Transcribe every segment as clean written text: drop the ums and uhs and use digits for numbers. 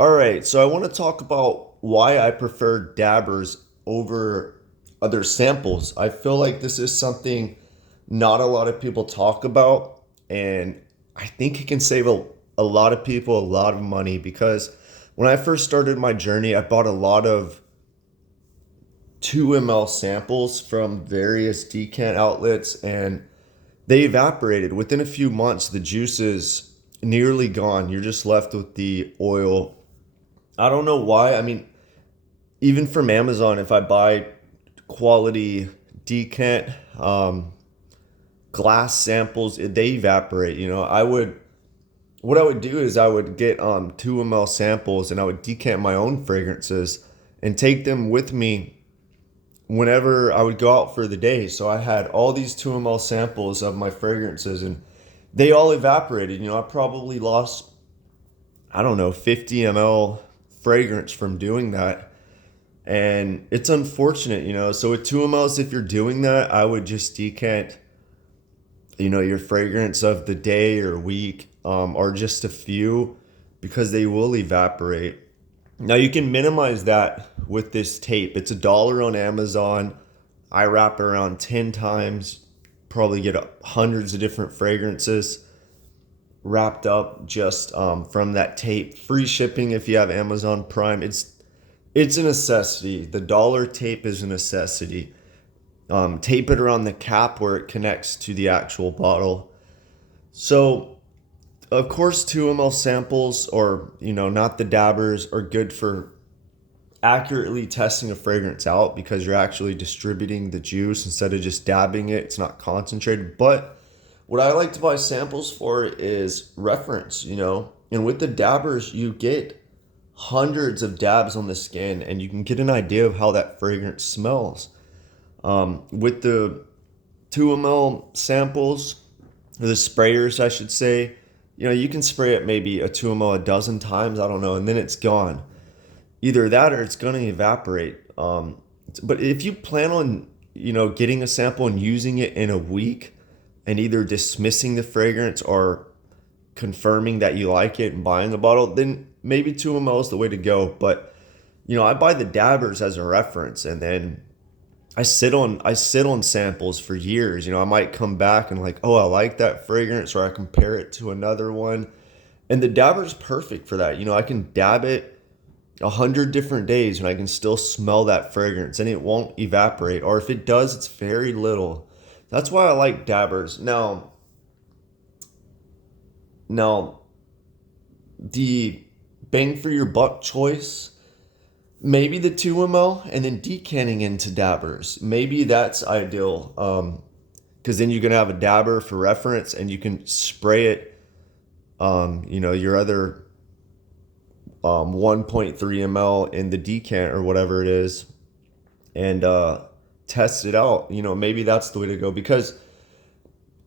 All right, so I want to talk about why I prefer dabbers over other samples. I feel like this is something not a lot of people talk about, and I think it can save a lot of people a lot of money because when I first started my journey, I bought a lot of 2 ml samples from various decant outlets, and they evaporated. Within a few months, the juice is nearly gone. You're just left with the oil. I don't know why. I mean, even from Amazon, if I buy quality decant glass samples, they evaporate. What I would do is I would get 2 ml samples and I would decant my own fragrances and take them with me whenever I would go out for the day. So I had all these 2 ml samples of my fragrances and they all evaporated. I probably lost, I don't know, 50 ml fragrance from doing that. And it's unfortunate. So with 2 mls, if you're doing that, I would just decant, your fragrance of the day or week, or just a few, because they will evaporate. Now you can minimize that with this tape. It's $1 on Amazon. I wrap it around 10 times, probably get hundreds of different fragrances wrapped up just from that tape. Free shipping if you have Amazon Prime. It's a necessity. The dollar tape is a necessity. Tape it around the cap where it connects to the actual bottle. So, of course, 2 ml samples, or not the dabbers, are good for accurately testing a fragrance out because you're actually distributing the juice instead of just dabbing it. It's not concentrated. But what I like to buy samples for is reference. And with the dabbers, you get hundreds of dabs on the skin and you can get an idea of how that fragrance smells. With the 2 ml samples, or the sprayers, I should say, you can spray it maybe a 2 ml a dozen times, I don't know, and then it's gone. Either that or it's going to evaporate. But if you plan on, getting a sample and using it in a week and either dismissing the fragrance or confirming that you like it and buying a bottle, then maybe 2 ml is the way to go. But I buy the dabbers as a reference, and then I sit on samples for years. I might come back and like, oh, I like that fragrance, or I compare it to another one. And the dabber's perfect for that. I can dab it 100 different days and I can still smell that fragrance and it won't evaporate. Or if it does, it's very little. That's why I like dabbers. Now the bang for your buck choice, maybe the 2 ml and then decanting into dabbers. Maybe that's ideal. Because then you can have a dabber for reference and you can spray it, your other 1.3 ml in the decant or whatever it is, and test it out. Maybe that's the way to go, because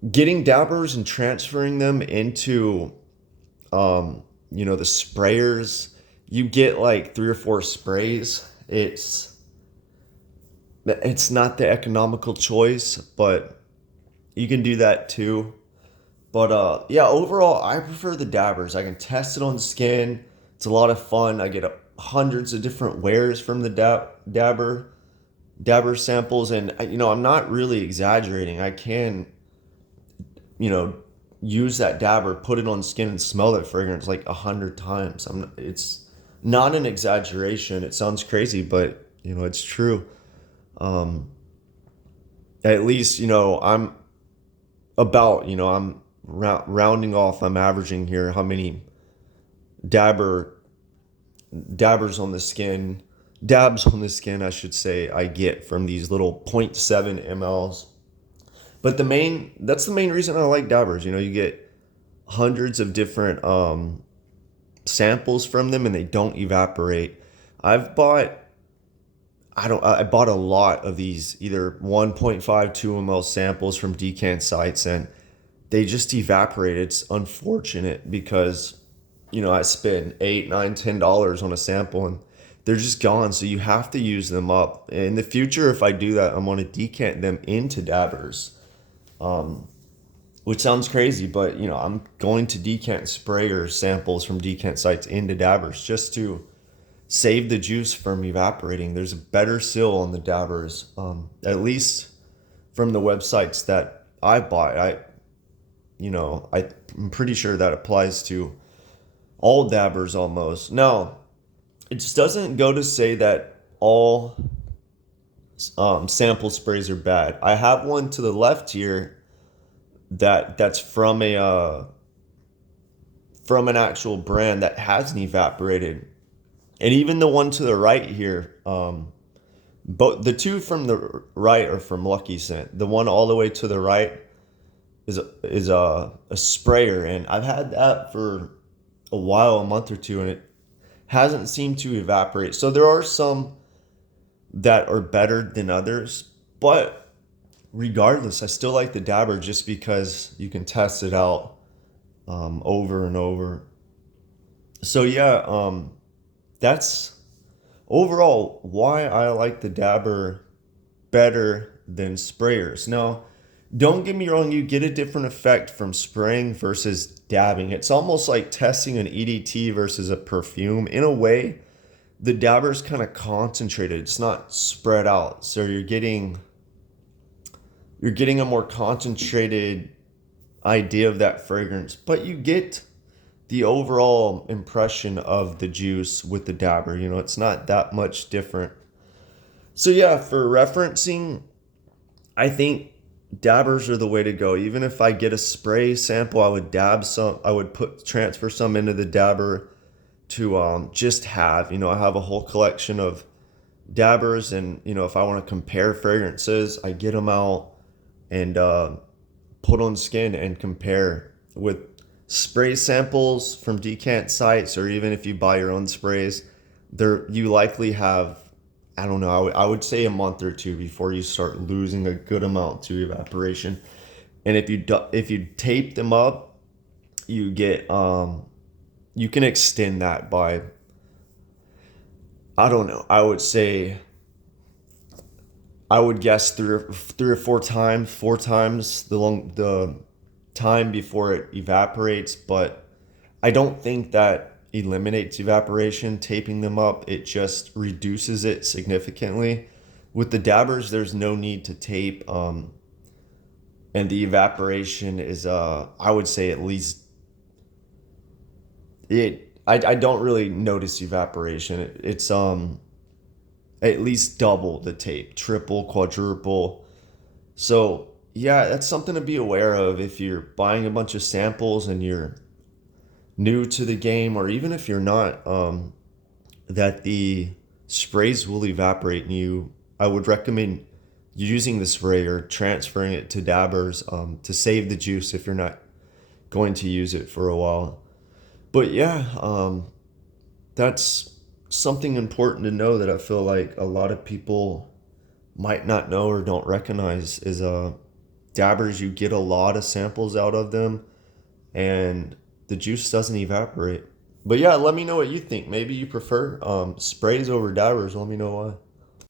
getting dabbers and transferring them into, the sprayers, you get like 3 or 4 sprays. It's not the economical choice, but you can do that too. But yeah, overall, I prefer the dabbers. I can test it on skin. It's a lot of fun. I get hundreds of different wears from the dabber samples, and I'm not really exaggerating. I can, you know, use that dabber, put it on skin, and smell that fragrance like 100 times. It's not an exaggeration. It sounds crazy, but it's true. Um, at least I'm rounding off. I'm averaging here how many dabber dabbers on the skin, dabs on the skin, I should say, I get from these little point 0.7 mLs. But that's the main reason I like dabbers. You get hundreds of different samples from them and they don't evaporate. I've bought I bought a lot of these either 1.5, 2 ml samples from decant sites, and they just evaporate. It's unfortunate because I spend 8, 9, $10 on a sample and they're just gone. So you have to use them up. In the future, if I do that, I'm going to decant them into dabbers. which sounds crazy, but I'm going to decant sprayer samples from decant sites into dabbers just to save the juice from evaporating. There's a better seal on the dabbers, at least from the websites that I bought. I'm pretty sure that applies to all dabbers almost. Now, it just doesn't go to say that all sample sprays are bad. I have one to the left here that's from an actual brand that hasn't evaporated, and even the one to the right here. But the two from the right are from Lucky Scent. The one all the way to the right is a sprayer, and I've had that for a while, a month or two, and it hasn't seemed to evaporate. So there are some that are better than others, but regardless, I still like the dabber just because you can test it out over and over. So yeah, that's overall why I like the dabber better than sprayers. Now, don't get me wrong, you get a different effect from spraying versus dabbing. It's almost like testing an EDT versus a perfume. In a way, the dabber's kind of concentrated. It's not spread out. So you're getting a more concentrated idea of that fragrance, but you get the overall impression of the juice with the dabber. It's not that much different. So yeah, for referencing, I think dabbers are the way to go. Even if I get a spray sample, I would dab some. I would transfer some into the dabber to just have. I have a whole collection of dabbers, and if I want to compare fragrances, I get them out and put on skin and compare with spray samples from decant sites, or even if you buy your own sprays. There you likely have, I don't know, I would say a month or two before you start losing a good amount to evaporation. And if you tape them up, you get you can extend that by, I don't know, I would guess three or four times the time before it evaporates. But I don't think that eliminates evaporation, taping them up. It just reduces it significantly. With the dabbers, there's no need to tape, and the evaporation is, I would say, at least I don't really notice evaporation. It's at least double the tape, triple, quadruple. So yeah, that's something to be aware of if you're buying a bunch of samples and you're new to the game, or even if you're not, that the sprays will evaporate. And I would recommend using the spray or transferring it to dabbers to save the juice if you're not going to use it for a while. But yeah, that's something important to know that I feel like a lot of people might not know or don't recognize is dabbers. You get a lot of samples out of them, and the juice doesn't evaporate. But yeah, let me know what you think. Maybe you prefer sprays over dabbers. Let me know why.